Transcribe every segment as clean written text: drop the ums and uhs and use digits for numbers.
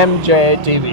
MJ TV।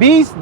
20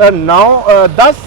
9, 10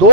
2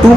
2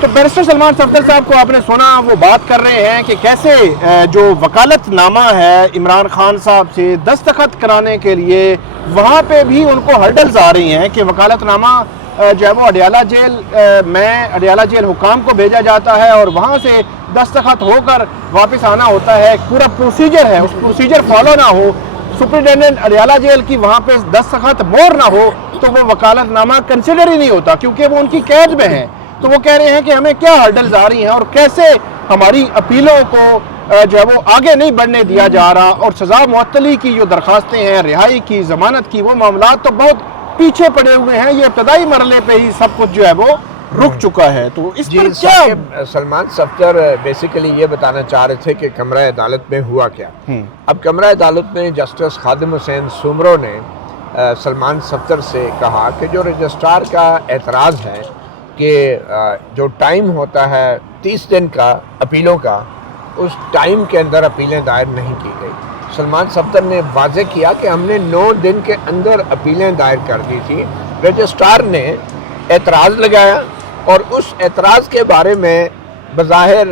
تو barrister Salman Safdar صاحب کو آپ نے سنا، وہ بات کر رہے ہیں کہ کیسے جو وکالت نامہ ہے عمران خان صاحب سے دستخط کرانے کے لیے وہاں پہ بھی ان کو ہرڈلز آ رہی ہیں کہ وکالت نامہ جو ہے وہ اڈیالہ جیل حکام کو بھیجا جاتا ہے اور وہاں سے دستخط ہو کر واپس آنا ہوتا ہے. پورا پروسیجر ہے، اس پروسیجر فالو نہ ہو، سپرنٹینڈنٹ اڈیالہ جیل کی وہاں پہ دستخط مور نہ ہو تو وہ وکالت نامہ کنسیڈر ہی نہیں ہوتا کیونکہ وہ ان کی قید میں ہیں. تو وہ کہہ رہے ہیں کہ ہمیں کیا ہرڈلز آ رہی ہیں اور کیسے ہماری اپیلوں کو جو ہے وہ آگے نہیں بڑھنے دیا جا رہا، اور سزا معطلی کی جو درخواستیں ہیں، رہائی کی، ضمانت کی، وہ معاملات تو بہت پیچھے پڑے ہوئے ہیں. یہ ابتدائی مرحلے پہ ہی سب کچھ جو ہے وہ رک چکا ہے. تو اس پر کیا سلمان صفدر بیسیکلی یہ بتانا چاہ رہے تھے کہ کمرہ عدالت میں ہوا کیا. اب کمرہ عدالت میں جسٹس خادم حسین سومرو نے سلمان صفدر سے کہا کہ جو رجسٹرار کا اعتراض ہے کہ جو ٹائم ہوتا ہے 30 دن کا اپیلوں کا، اس ٹائم کے اندر اپیلیں دائر نہیں کی گئی. سلمان صفدر نے واضح کیا کہ ہم نے 9 دن کے اندر اپیلیں دائر کر دی تھی. رجسٹرار نے اعتراض لگایا اور اس اعتراض کے بارے میں بظاہر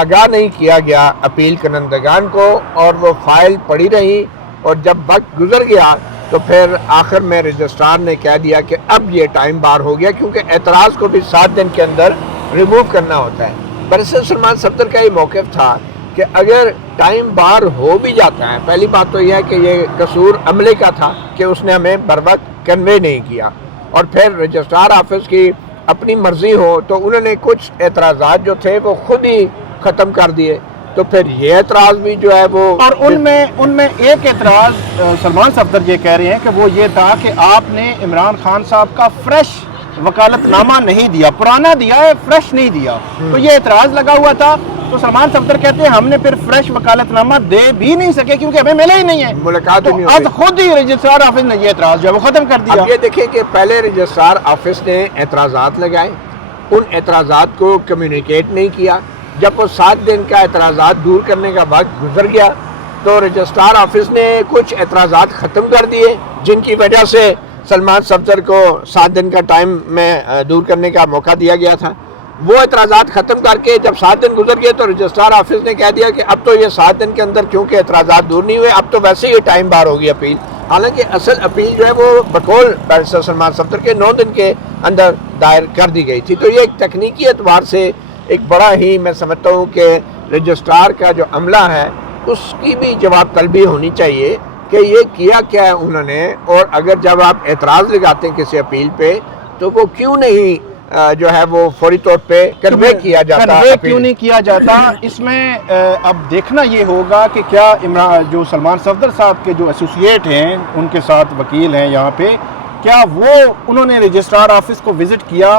آگاہ نہیں کیا گیا اپیل کنندگان کو، اور وہ فائل پڑی رہی، اور جب وقت گزر گیا تو پھر آخر میں رجسٹرار نے کہہ دیا کہ اب یہ ٹائم بار ہو گیا، کیونکہ اعتراض کو بھی 7 دن کے اندر ریموو کرنا ہوتا ہے. برسر سلمان صفدر کا یہ موقف تھا کہ اگر ٹائم بار ہو بھی جاتا ہے، پہلی بات تو یہ ہے کہ یہ قصور عملے کا تھا کہ اس نے ہمیں بر وقت کنوے نہیں کیا، اور پھر رجسٹرار آفس کی اپنی مرضی ہو تو انہوں نے کچھ اعتراضات جو تھے وہ خود ہی ختم کر دیے. تو پھر یہ اعتراض بھی جو ہے وہ، اور ان میں ایک اعتراض سلمان صفدر یہ کہہ رہے ہیں کہ وہ یہ تھا کہ آپ نے عمران خان صاحب کا فریش وکالت نامہ نہیں دیا، پرانا دیا ہے، فریش نہیں دیا. تو یہ اعتراض لگا ہوا تھا. تو سلمان صفدر کہتے ہیں ہم نے پھر فریش وکالت نامہ دے بھی نہیں سکے کیونکہ ہمیں ملے ہی نہیں ہے، ملاقات تو نہیں آج ہوئی. خود ہی رجسٹرار آفس نے یہ اعتراض جو ہے وہ ختم کر دیا. اب یہ دیکھیں کہ پہلے رجسٹرار آفس نے اعتراضات لگائے، ان اعتراضات کو کمیونیکیٹ نہیں کیا. جب وہ 7 دن کا اعتراضات دور کرنے کا وقت گزر گیا تو رجسٹرار آفس نے کچھ اعتراضات ختم کر دیے، جن کی وجہ سے سلمان صفدر کو 7 دن کا ٹائم میں دور کرنے کا موقع دیا گیا تھا. وہ اعتراضات ختم کر کے جب 7 دن گزر گئے تو رجسٹرار آفس نے کہہ دیا کہ اب تو یہ 7 دن کے اندر کیونکہ اعتراضات دور نہیں ہوئے، اب تو ویسے ہی ٹائم بار ہوگی اپیل. حالانکہ اصل اپیل جو ہے وہ بقول بیرسٹر سلمان صفدر کے 9 دن کے اندر دائر کر دی گئی تھی. تو یہ ایک تکنیکی اعتبار سے ایک بڑا ہی میں سمجھتا ہوں کہ رجسٹرار کا جو عملہ ہے اس کی بھی جواب طلبی ہونی چاہیے کہ یہ کیا کیا ہے انہوں نے، اور اگر جب آپ اعتراض لگاتے ہیں کسی اپیل پہ تو وہ کیوں نہیں جو ہے وہ فوری طور پہ کنوے کیا جاتا، کنوے کیوں نہیں کیا جاتا. اس میں اب دیکھنا یہ ہوگا کہ کیا جو سلمان صفدر صاحب کے جو ایسوسیٹ ہیں، ان کے ساتھ وکیل ہیں یہاں پہ، کیا وہ انہوں نے رجسٹرار آفس کو وزٹ کیا،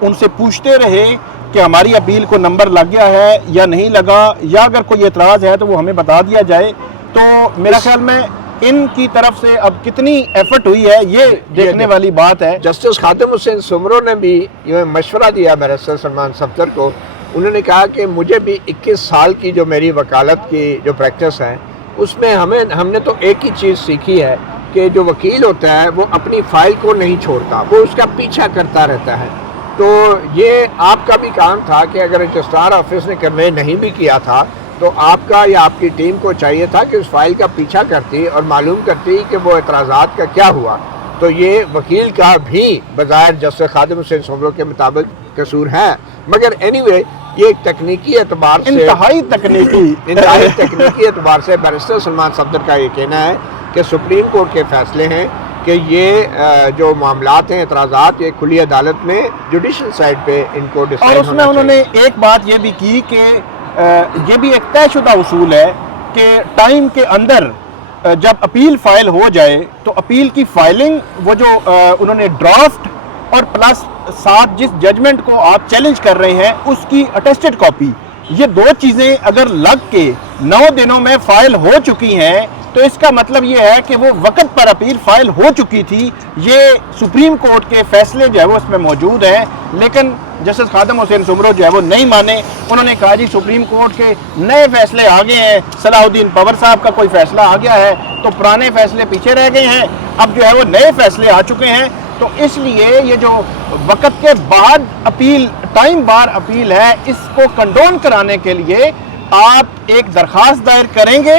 ان سے پوچھتے رہے کہ ہماری اپیل کو نمبر لگ گیا ہے یا نہیں لگا، یا اگر کوئی اعتراض ہے تو وہ ہمیں بتا دیا جائے. تو میرا خیال میں ان کی طرف سے اب کتنی ایفرٹ ہوئی ہے یہ دیکھنے والی بات ہے. جسٹس خادم حسین سومرو نے بھی یہ مشورہ دیا بیرسٹر سلمان صفدر کو. انہوں نے کہا کہ مجھے بھی 21 سال کی جو میری وکالت کی جو پریکٹس ہے اس میں ہم نے تو ایک ہی چیز سیکھی ہے کہ جو وکیل ہوتا ہے وہ اپنی فائل کو نہیں چھوڑتا، وہ اس کا پیچھا کرتا رہتا ہے. تو یہ آپ کا بھی کام تھا کہ اگر رجسٹرار آفس نے کنوے نہیں بھی کیا تھا تو آپ کا یا آپ کی ٹیم کو چاہیے تھا کہ اس فائل کا پیچھا کرتی اور معلوم کرتی کہ وہ اعتراضات کا کیا ہوا. تو یہ وکیل کا بھی بظاہر جسٹس خادم حسین سومرو کے مطابق قصور ہے، مگر اینی وے یہ ایک تکنیکی اعتبار سے انتہائی تکنیکی اعتبار سے بیرسٹر سلمان صفدر کا یہ کہنا ہے کہ سپریم کورٹ کے فیصلے ہیں کہ یہ جو معاملات ہیں، اعتراضات، یہ کھلی عدالت میں جوڈیشل سائڈ پہ ان کو ڈسائیڈ اور اس میں انہوں نے ایک بات یہ بھی کی کہ یہ بھی ایک طے شدہ اصول ہے کہ ٹائم کے اندر جب اپیل فائل ہو جائے تو اپیل کی فائلنگ، وہ جو انہوں نے ڈرافٹ اور پلس ساتھ جس ججمنٹ کو آپ چیلنج کر رہے ہیں اس کی اٹیسٹڈ کاپی، یہ 2 چیزیں اگر لگ کے 9 دنوں میں فائل ہو چکی ہیں تو اس کا مطلب یہ ہے کہ وہ وقت پر اپیل فائل ہو چکی تھی. یہ سپریم کورٹ کے فیصلے جو ہے وہ اس میں موجود ہیں، لیکن جسٹس خادم حسین سومرو جو ہے وہ نہیں مانے. انہوں نے کہا جی سپریم کورٹ کے نئے فیصلے آ گئے ہیں، صلاح الدین پور صاحب کا کوئی فیصلہ آ گیا ہے تو پرانے فیصلے پیچھے رہ گئے ہیں، اب جو ہے وہ نئے فیصلے آ چکے ہیں تو اس لیے یہ جو وقت کے بعد اپیل، ٹائم بار اپیل ہے، اس کو کنڈون کرانے کے لیے آپ ایک درخواست دائر کریں گے،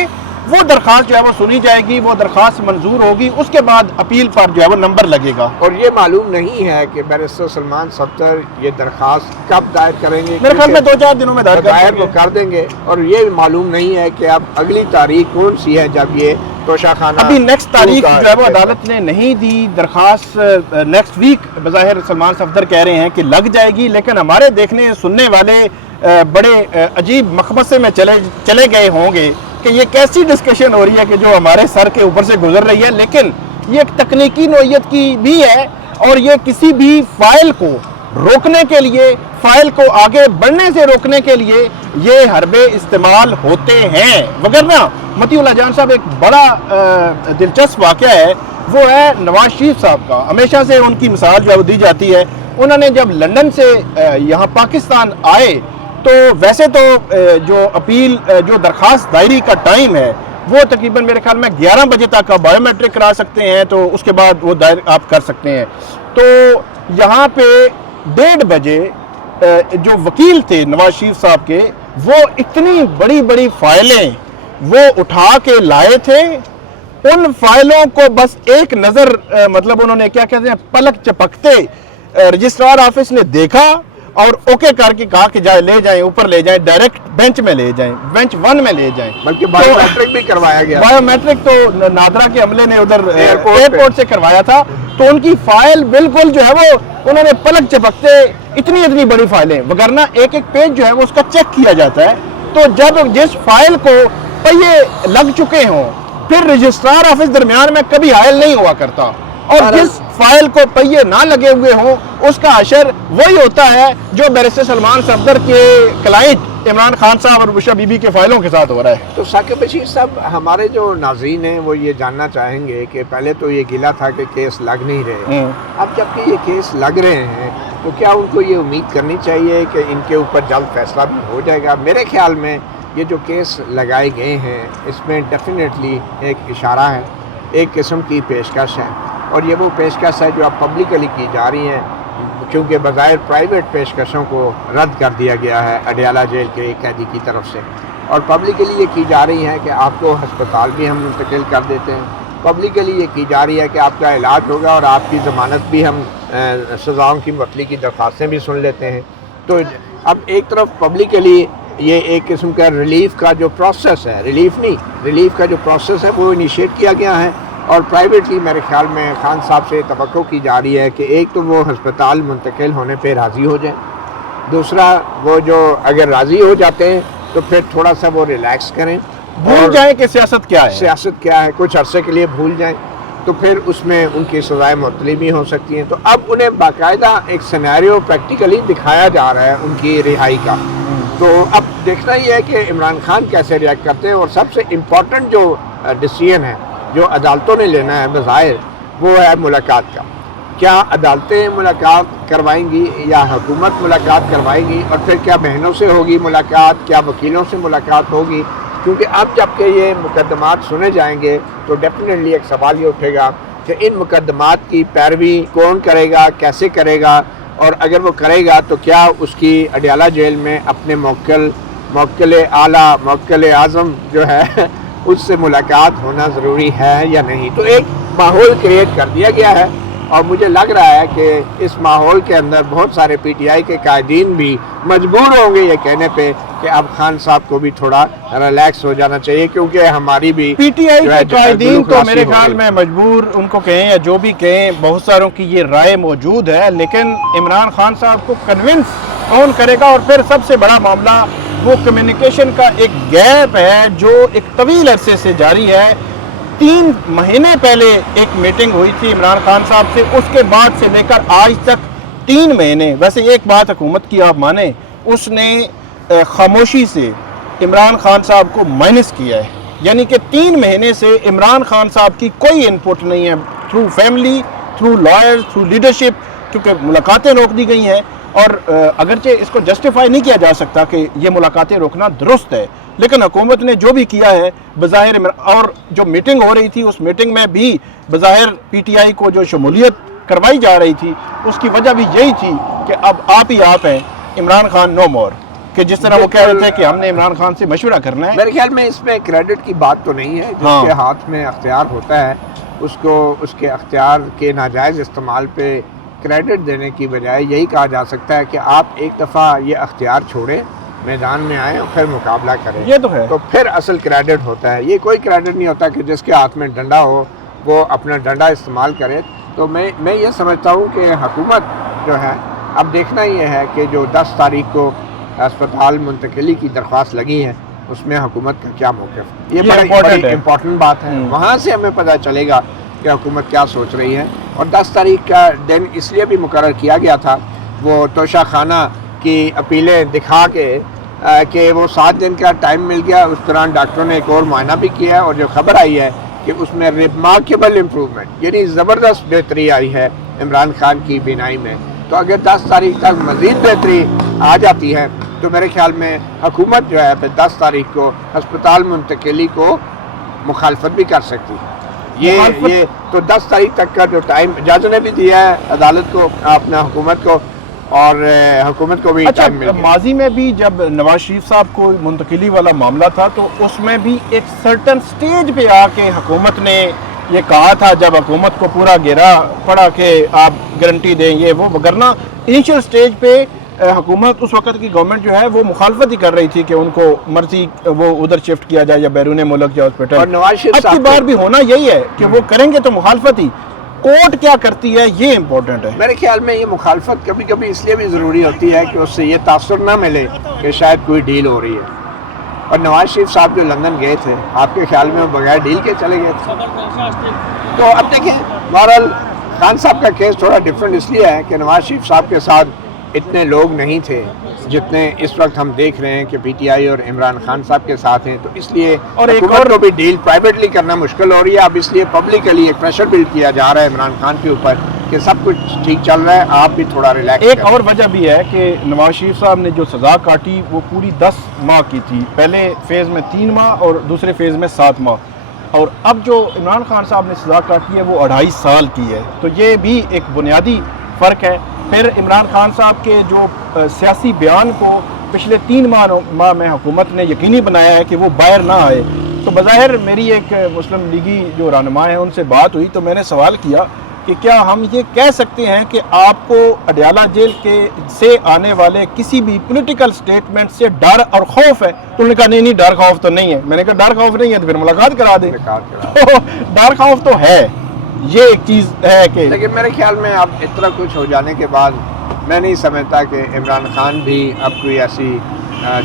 وہ درخواست جو ہے وہ سنی جائے گی، وہ درخواست منظور ہوگی، اس کے بعد اپیل پر جو ہے وہ نمبر لگے گا۔ اور یہ معلوم نہیں ہے کہ بیرسٹر سلمان صفدر یہ درخواست کب دائر کریں گے، میرے خیال میں 2-4 دنوں میں دائر وہ کر دیں گے، اور یہ معلوم نہیں ہے کہ اب اگلی تاریخ کون سی ہے جب یہ توشہ خانہ ابھی نیکسٹ تاریخ جو ہے وہ عدالت نے نہیں دی، درخواست نیکسٹ ویک بظاہر سلمان صفدر کہہ رہے ہیں کہ لگ جائے گی، لیکن ہمارے دیکھنے سننے والے بڑے عجیب مخمصے میں چلے گئے ہوں گے کہ یہ کیسی ڈسکشن ہو رہی ہے کہ جو ہمارے سر کے اوپر سے گزر رہی ہے، لیکن یہ ایک تکنیکی نوعیت کی بھی ہے، اور یہ کسی بھی فائل کو روکنے کے لیے، فائل کو آگے بڑھنے سے روکنے کے لیے یہ حربے استعمال ہوتے ہیں۔ وگرنہ متی اللہ جان صاحب، ایک بڑا دلچسپ واقعہ ہے، وہ ہے نواز شریف صاحب کا۔ ہمیشہ سے ان کی مثال جو ہے وہ دی جاتی ہے۔ انہوں نے جب لندن سے یہاں پاکستان آئے تو ویسے تو جو اپیل، جو درخواست دائری کا ٹائم ہے وہ تقریباً میرے خیال میں 11 بجے تک آپ بایو میٹرک کرا سکتے ہیں، تو اس کے بعد وہ دائر آپ کر سکتے ہیں۔ تو یہاں پہ 1:30 بجے جو وکیل تھے نواز شریف صاحب کے، وہ اتنی بڑی بڑی فائلیں وہ اٹھا کے لائے تھے، ان فائلوں کو بس ایک نظر مطلب انہوں نے کیا کہتے ہیں پلک چپکتے رجسٹرار آفس نے دیکھا اور اوکے کر کے کہا کہ جائے لے جائیں، اوپر لے جائیں، ڈائریکٹ بینچ میں لے جائیں، بینچ 1 میں لے جائیں۔ بلکہ بایو میٹرک بھی کروایا گیا، بایو میٹرک تو نادرا کے عملے نے ادھر ایئرپورٹ سے کروایا تھا، تو ان کی فائل بالکل جو ہے وہ انہوں نے پلک چپکتے اتنی بڑی فائلیں، وگرنہ ایک پیج جو ہے وہ اس کا چیک کیا جاتا ہے، تو جب جس فائل کو پہیے لگ چکے ہوں پھر رجسٹرار آفس درمیان میں کبھی حائل نہیں ہوا کرتا، اور جس فائل کو پہیے نہ لگے ہوئے ہوں اس کا حشر وہی ہوتا ہے جو بیرسٹر سلمان صفدر کے کلائنٹ عمران خان صاحب اور بشرا بی بی کے فائلوں کے ساتھ ہو رہا ہے۔ تو ثاقب بشیر صاحب، ہمارے جو ناظرین ہیں وہ یہ جاننا چاہیں گے کہ پہلے تو یہ گلہ تھا کہ کیس لگ نہیں رہے، اب جب کہ یہ کیس لگ رہے ہیں تو کیا ان کو یہ امید کرنی چاہیے کہ ان کے اوپر جلد فیصلہ بھی ہو جائے گا؟ میرے خیال میں یہ جو کیس لگائے گئے ہیں اس میں ڈیفینیٹلی ایک اشارہ ہے، ایک قسم کی پیشکش ہے، اور یہ وہ پیشکش ہے جو اب پبلکلی کی جا رہی ہیں، کیونکہ بظاہر پرائیویٹ پیشکشوں کو رد کر دیا گیا ہے اڈیالہ جیل کے ایک قیدی کی طرف سے، اور پبلکلی یہ کی جا رہی ہے کہ آپ کو ہسپتال بھی ہم منتقل کر دیتے ہیں، پبلکلی یہ کی جا رہی ہے کہ آپ کا علاج ہوگا اور آپ کی ضمانت بھی ہم سزاؤں کی معطلی کی درخواستیں بھی سن لیتے ہیں۔ تو اب ایک طرف پبلکلی یہ ایک قسم کا ریلیف کا جو پروسیس ہے، ریلیف کا جو پروسیس ہے وہ انیشیٹ کیا گیا ہے، اور پرائیویٹلی میرے خیال میں خان صاحب سے توقع کی جا رہی ہے کہ ایک تو وہ ہسپتال منتقل ہونے پہ راضی ہو جائیں، دوسرا وہ جو اگر راضی ہو جاتے ہیں تو پھر تھوڑا سا وہ ریلیکس کریں، بھول جائیں کہ سیاست کیا ہے، کچھ عرصے کے لیے بھول جائیں، تو پھر اس میں ان کی سزائیں معطلی بھی ہو سکتی ہیں۔ تو اب انہیں باقاعدہ ایک سینیریو پریکٹیکلی دکھایا جا رہا ہے ان کی رہائی کا، تو اب دیکھنا یہ ہے کہ عمران خان کیسے ریئیکٹ کرتے ہیں، اور سب سے امپورٹنٹ جو ڈیسیژن ہے جو عدالتوں نے لینا ہے بظاہر وہ ہے ملاقات کا۔ کیا عدالتیں ملاقات کروائیں گی یا حکومت ملاقات کروائے گی، اور پھر کیا بہنوں سے ہوگی ملاقات، کیا وکیلوں سے ملاقات ہوگی؟ کیونکہ اب جب کہ یہ مقدمات سنے جائیں گے تو ڈیفینیٹلی ایک سوال یہ اٹھے گا کہ ان مقدمات کی پیروی کون کرے گا، کیسے کرے گا، اور اگر وہ کرے گا تو کیا اس کی اڈیالہ جیل میں اپنے موکل اعلیٰ، موکل اعظم جو ہے اس سے ملاقات ہونا ضروری ہے یا نہیں۔ تو ایک ماحول کریٹ کر دیا گیا ہے، اور مجھے لگ رہا ہے کہ اس ماحول کے اندر بہت سارے پی ٹی آئی کے قائدین بھی مجبور ہوں گے یہ کہنے پہ کہ اب خان صاحب کو بھی تھوڑا ریلیکس ہو جانا چاہیے، کیونکہ ہماری بھی پی ٹی آئی کے قائدین تو میرے خیال میں مجبور ان کو کہیں یا جو بھی کہیں، بہت ساروں کی یہ رائے موجود ہے، لیکن عمران خان صاحب کو کنونس کون کرے گا؟ اور پھر سب سے بڑا معاملہ وہ کمیونیکیشن کا ایک گیپ ہے جو ایک طویل عرصے سے جاری ہے۔ 3 مہینے پہلے ایک میٹنگ ہوئی تھی عمران خان صاحب سے، اس کے بعد سے لے کر آج تک 3 مہینے، ویسے ایک بات حکومت کی آپ مانیں، اس نے خاموشی سے عمران خان صاحب کو مائنس کیا ہے، یعنی کہ 3 مہینے سے عمران خان صاحب کی کوئی انپوٹ نہیں ہے، through family, through lawyer, through leadership, کیونکہ ملاقاتیں روک دی گئی ہیں، اور اگرچہ اس کو جسٹیفائی نہیں کیا جا سکتا کہ یہ ملاقاتیں روکنا درست ہے، لیکن حکومت نے جو بھی کیا ہے بظاہر، اور جو میٹنگ ہو رہی تھی اس میٹنگ میں بھی بظاہر پی ٹی آئی کو جو شمولیت کروائی جا رہی تھی اس کی وجہ بھی یہی تھی کہ اب آپ ہی آپ ہیں، عمران خان نو مور، کہ جس طرح وہ کہہ رہے تھے کہ ہم نے عمران خان سے مشورہ کرنا ہے. میرے خیال میں اس میں کریڈٹ کی بات تو نہیں ہے. جس کے ہاتھ میں اختیار ہوتا ہے اس کو اس کے اختیار کے ناجائز استعمال پہ کریڈٹ دینے کی بجائے یہی کہا جا سکتا ہے کہ آپ ایک دفعہ یہ اختیار چھوڑیں، میدان میں آئیں اور پھر مقابلہ کریں. یہ تو ہے. تو پھر اصل کریڈٹ ہوتا ہے. یہ کوئی کریڈٹ نہیں ہوتا کہ جس کے ہاتھ میں ڈنڈا ہو وہ اپنا ڈنڈا استعمال کرے. تو میں یہ سمجھتا ہوں کہ حکومت جو ہے اب دیکھنا یہ ہے کہ جو 10 تاریخ کو اسپتال منتقلی کی درخواست لگی ہے اس میں حکومت کا کیا موقف. یہ بڑی امپورٹنٹ بات ہے. وہاں سے ہمیں پتہ چلے گا کہ حکومت کیا سوچ رہی ہے. اور 10 تاریخ کا دن اس لیے بھی مقرر کیا گیا تھا وہ توشہ خانہ کی اپیلیں دکھا کے کہ وہ 7 دن کا ٹائم مل گیا. اس دوران ڈاکٹروں نے ایک اور معائنہ بھی کیا ہے اور جو خبر آئی ہے کہ اس میں ریمارکیبل امپروومنٹ یعنی زبردست بہتری آئی ہے عمران خان کی بینائی میں. تو اگر 10 تاریخ تک مزید بہتری آ جاتی ہے تو میرے خیال میں حکومت جو ہے 10 تاریخ کو ہسپتال منتقلی کو مخالفت بھی کر سکتی ہے. یہ تو 10 تاریخ تک کا جو ٹائم جج نے بھی دیا ہے عدالت کو اپنا حکومت کو اور حکومت کو بھی ٹائم مل گیا. ماضی میں بھی جب نواز شریف صاحب کو منتقلی والا معاملہ تھا تو اس میں بھی ایک سرٹن سٹیج پہ آ کے حکومت نے یہ کہا تھا جب حکومت کو پورا گھیرا پڑا کہ آپ گارنٹی دیں یہ وہ، وگرنہ انیشل سٹیج پہ حکومت اس وقت کی گورنمنٹ جو ہے وہ مخالفت ہی کر رہی تھی کہ ان کو مرضی وہ ادھر شفٹ کیا جائے یا بیرون ملک یا ہاسپٹل. اور نواز شریف اب کی بار بھی ہونا یہی ہے کہ وہ کریں گے تو مخالفت ہی. کورٹ کیا کرتی ہے یہ امپورٹنٹ ہے. میرے خیال میں یہ مخالفت کبھی کبھی اس لیے بھی ضروری ہوتی ہے کہ اس سے یہ تاثر نہ ملے کہ شاید کوئی ڈیل ہو رہی ہے. اور نواز شریف صاحب جو لندن گئے تھے آپ کے خیال میں وہ بغیر ڈیل کے چلے گئے تھے. تو اب دیکھیں بہرحال خان صاحب کا کیس تھوڑا ڈفرینٹ اس لیے ہے کہ نواز شریف صاحب کے ساتھ اتنے لوگ نہیں تھے جتنے اس وقت ہم دیکھ رہے ہیں کہ پی ٹی آئی اور عمران خان صاحب کے ساتھ ہیں. تو اس لیے حکومت کو بھی ڈیل پرائیویٹلی کرنا مشکل ہو رہی ہے. اب اس لیے پبلکلی ایک پریشر بلڈ کیا جا رہا ہے عمران خان کے اوپر کہ سب کچھ ٹھیک چل رہا ہے آپ بھی تھوڑا ریلیکس. ایک اور وجہ بھی ہے کہ نواز شریف صاحب نے جو سزا کاٹی وہ پوری 10 ماہ کی تھی. پہلے فیز میں 3 ماہ اور دوسرے فیز میں 7 ماہ. اور اب جو عمران خان صاحب نے سزا کاٹی ہے وہ 2.5 سال کی ہے. تو یہ بھی ایک بنیادی فرق ہے. پھر عمران خان صاحب کے جو سیاسی بیان کو پچھلے 3 ماہ میں حکومت نے یقینی بنایا ہے کہ وہ باہر نہ آئے. تو بظاہر میری ایک مسلم لیگی جو رہنما ہیں ان سے بات ہوئی تو میں نے سوال کیا کہ کیا ہم یہ کہہ سکتے ہیں کہ آپ کو اڈیالہ جیل سے آنے والے کسی بھی پولیٹیکل سٹیٹمنٹ سے ڈر اور خوف ہے؟ تو انہوں نے کہا نہیں ڈر خوف تو نہیں ہے. میں نے کہا ڈر خوف نہیں ہے تو پھر ملاقات کرا دیں. تو ڈر خوف تو ہے. یہ ایک چیز ہے کہ لیکن میرے خیال میں اب اتنا کچھ ہو جانے کے بعد میں نہیں سمجھتا کہ عمران خان بھی اب کوئی ایسی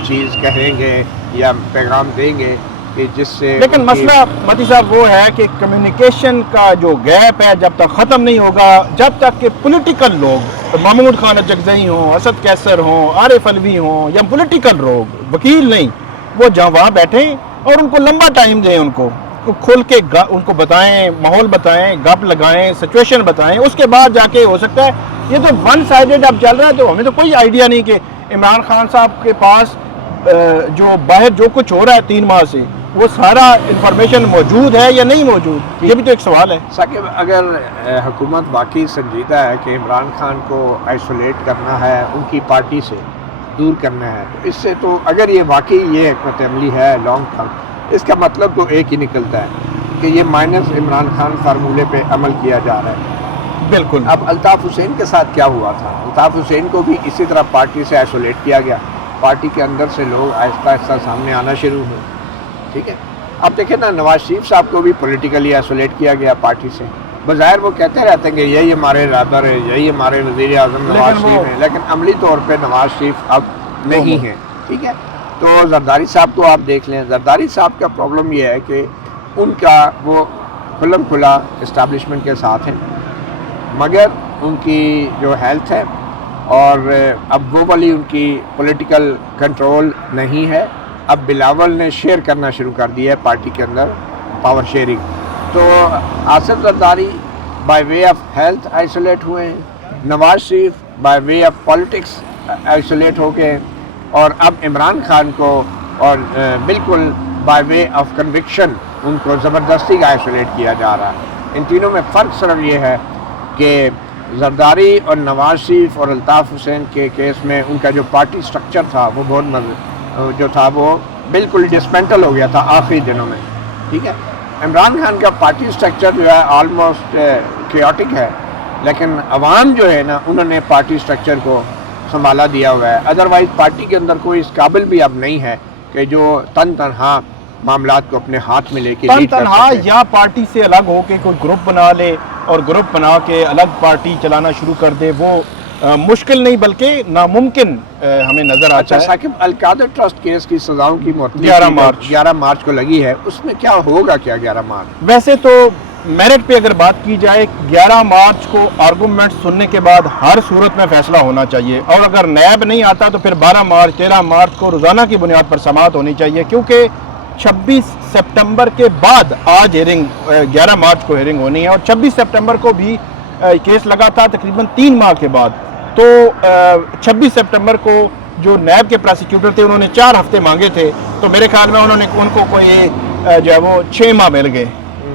چیز کہیں گے یا پیغام دیں گے کہ جس سے. لیکن مسئلہ متی صاحب وہ ہے کہ کمیونیکیشن کا جو گیپ ہے جب تک ختم نہیں ہوگا جب تک کہ پولیٹیکل لوگ محمود خان اچکزئی ہوں، اسد کیسر ہوں، عارف علوی ہوں یا پولیٹیکل لوگ وکیل نہیں وہ جہاں وہاں بیٹھیں اور ان کو لمبا ٹائم دیں، ان کو کھل کے ان کو بتائیں، ماحول بتائیں، گپ لگائیں، سچویشن بتائیں. اس کے بعد جا کے ہو سکتا ہے. یہ تو ون سائیڈڈ اب چل رہا ہے تو ہمیں تو کوئی آئیڈیا نہیں کہ عمران خان صاحب کے پاس جو باہر جو کچھ ہو رہا ہے 3 ماہ سے وہ سارا انفارمیشن موجود ہے یا نہیں موجود. یہ بھی تو ایک سوال ہے. ثاقب اگر حکومت واقعی سنجیدہ ہے کہ عمران خان کو آئسولیٹ کرنا ہے، ان کی پارٹی سے دور کرنا ہے، تو اس سے تو اگر یہ واقعی یہ حکمت عملی ہے لانگ ٹرم اس کا مطلب تو ایک ہی نکلتا ہے کہ یہ مائنس عمران خان فارمولے پہ عمل کیا جا رہا ہے. بالکل. اب الطاف حسین کے ساتھ کیا ہوا تھا؟ الطاف حسین کو بھی اسی طرح پارٹی سے آئسولیٹ کیا گیا. پارٹی کے اندر سے لوگ آہستہ آہستہ سامنے آنا شروع ہوئے. ٹھیک ہے. اب دیکھیں نا نواز شریف صاحب کو بھی پولیٹیکلی آئسولیٹ کیا گیا پارٹی سے. بظاہر وہ کہتے رہتے ہیں کہ یہی ہمارے رہبر ہے، یہی ہمارے وزیر اعظم نواز شریف ہیں، لیکن عملی طور پہ نواز شریف اب نہیں ہیں. ٹھیک ہے. تو زرداری صاحب کو آپ دیکھ لیں. زرداری صاحب کا پرابلم یہ ہے کہ ان کا وہ کھلم کھلا اسٹیبلشمنٹ کے ساتھ ہیں مگر ان کی جو ہیلتھ ہے اور اب وہ والی ان کی پولیٹیکل کنٹرول نہیں ہے. اب بلاول نے شیئر کرنا شروع کر دیا ہے پارٹی کے اندر، پاور شیئرنگ. تو Asif Zardari by way of health isolate ہوئے ہیں، Nawaz Sharif by way of politics isolate ہو گئے، اور اب عمران خان کو اور بالکل بائی وے آف کنوکشن ان کو زبردستی آئسولیٹ کیا جا رہا ہے. ان تینوں میں فرق صرف یہ ہے کہ زرداری اور نواز شریف اور الطاف حسین کے کیس میں ان کا جو پارٹی سٹرکچر تھا وہ بہت جو تھا وہ بالکل ڈسمنٹل ہو گیا تھا آخری دنوں میں. ٹھیک ہے, عمران خان کا پارٹی سٹرکچر جو ہے آلموسٹ کیوٹک ہے, لیکن عوام جو ہے نا انہوں نے پارٹی سٹرکچر کو سنبھالا دیا ہوا ہے. ادروائز پارٹی کے اندر کوئی اس قابل بھی اب نہیں ہے کہ جو تنہا معاملات کو اپنے ہاتھ میں لے کے لیڈ کر تنہا سکے. یا پارٹی سے الگ ہو کے کوئی گروپ بنا لے اور گروپ بنا کے الگ پارٹی چلانا شروع کر دے, وہ مشکل نہیں بلکہ ناممکن ہمیں نظر آتا اچھا ہے. ثاقب, القادر ٹرسٹ کیس کی سزاؤں کی معطلی 11 مارچ کو لگی ہے, اس میں کیا ہوگا کیا 11 مارچ؟ ویسے تو میرٹ پہ اگر بات کی جائے 11 مارچ کو آرگومنٹ سننے کے بعد ہر صورت میں فیصلہ ہونا چاہیے, اور اگر نیب نہیں آتا تو پھر 12 مارچ 13 مارچ کو روزانہ کی بنیاد پر سماعت ہونی چاہیے, کیونکہ 26 سپٹمبر کے بعد آج ہیرنگ 11 مارچ کو ہیرنگ ہونی ہے, اور 26 سپٹمبر کو بھی کیس لگا تھا تقریباً 3 ماہ کے بعد. تو 26 سپٹمبر کو جو نیب کے پراسیکیوٹر تھے انہوں نے 4 ہفتے مانگے تھے, تو میرے خیال میں ان کو کوئی جو ہے وہ 6 ماہ مل گئے.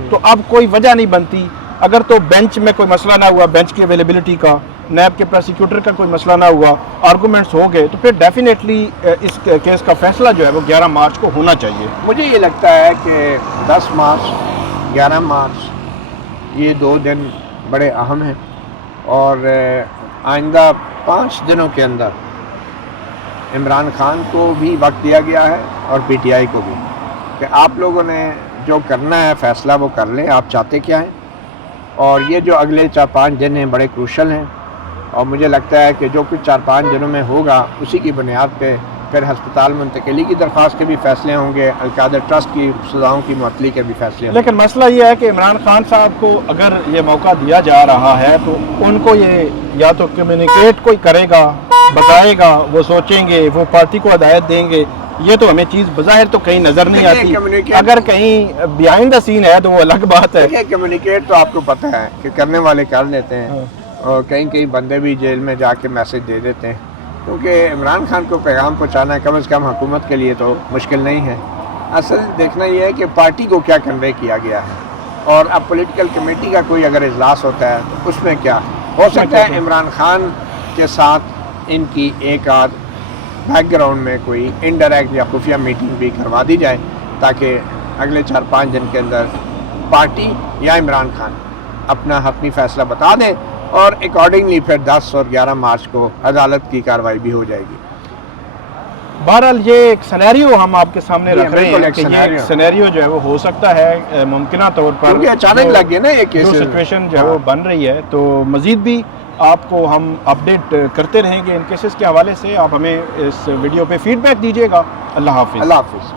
تو اب کوئی وجہ نہیں بنتی, اگر تو بینچ میں کوئی مسئلہ نہ ہوا, بینچ کی اویلیبلٹی کا, نیب کے پراسیکیوٹر کا کوئی مسئلہ نہ ہوا, آرگومنٹس ہو گئے, تو پھر ڈیفینیٹلی اس کیس کا فیصلہ جو ہے وہ 11 مارچ کو ہونا چاہیے. مجھے یہ لگتا ہے کہ 10 مارچ 11 مارچ یہ 2 دن بڑے اہم ہیں, اور آئندہ 5 دنوں کے اندر عمران خان کو بھی وقت دیا گیا ہے اور پی ٹی آئی کو بھی, کہ آپ لوگوں نے جو کرنا ہے فیصلہ وہ کر لیں, آپ چاہتے کیا ہیں. اور یہ جو اگلے 4-5 دن ہیں بڑے کروشل ہیں, اور مجھے لگتا ہے کہ جو کچھ 4-5 دنوں میں ہوگا اسی کی بنیاد پہ پھر ہسپتال منتقلی کی درخواست کے بھی فیصلے ہوں گے, القادر ٹرسٹ کی سزاؤں کی معطلی کے بھی فیصلے ہوں گے. لیکن مسئلہ یہ ہے کہ عمران خان صاحب کو اگر یہ موقع دیا جا رہا ہے تو ان کو یہ یا تو کمیونیکیٹ کوئی کرے گا, بتائے گا, وہ سوچیں گے, وہ پارٹی کو ہدایت دیں گے, یہ تو ہمیں چیز بظاہر تو کہیں نظر نہیں آتی. اگر کہیں بیہائنڈ دا سین ہے تو وہ الگ بات ہے. کمیونیکیٹ تو آپ کو پتہ ہے کہ کرنے والے کر لیتے ہیں, اور کئی بندے بھی جیل میں جا کے میسج دے دیتے ہیں, کیونکہ عمران خان کو پیغام پہنچانا کم از کم حکومت کے لیے تو مشکل نہیں ہے. اصل دیکھنا یہ ہے کہ پارٹی کو کیا کنوے کیا گیا ہے, اور اب پولیٹیکل کمیٹی کا کوئی اگر اجلاس ہوتا ہے تو اس میں کیا ہو سکتا ہے. عمران خان کے ساتھ ان کی ایک آدھ بیک گراؤنڈ میں کوئی انڈائریکٹ یا خفیہ میٹنگ بھی کروا دی جائے, تاکہ اگلے 4-5 دن کے اندر پارٹی یا عمران خان اپنا حتمی فیصلہ بتا دیں, اور اکارڈنگلی پھر 10 اور 11 مارچ کو عدالت کی کارروائی بھی ہو جائے گی. بہرحال یہ ایک سینیریو ہم آپ کے سامنے رکھ رہے ہیں کہ یہ ایک سینیریو جو ہے وہ ہو سکتا ہے ممکنہ طور پر, کیونکہ اچانک لگ گیا نا یہ کیس, جو سچویشن جو ہے وہ بن رہی ہے. تو مزید بھی آپ کو ہم اپڈیٹ کرتے رہیں گے ان کیسز کے حوالے سے. آپ ہمیں اس ویڈیو پہ فیڈ بیک دیجیے گا. اللہ حافظ. اللہ حافظ.